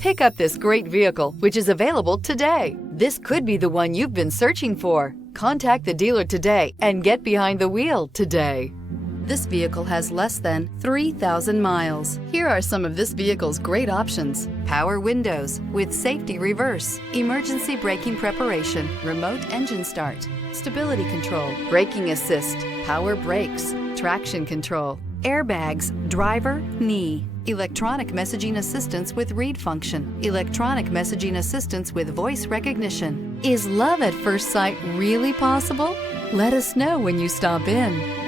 Pick up this great vehicle, which is available today. This could be the one you've been searching for. Contact the dealer today and get behind the wheel today. This vehicle has less than 3,000 miles. Here are some of this vehicle's great options: power windows with safety reverse, emergency braking preparation, remote engine start, stability control, braking assist, power brakes, traction control, airbags, driver, knee, electronic messaging assistance with read function, electronic messaging assistance with voice recognition. Is love at first sight really possible? Let us know when you stop in.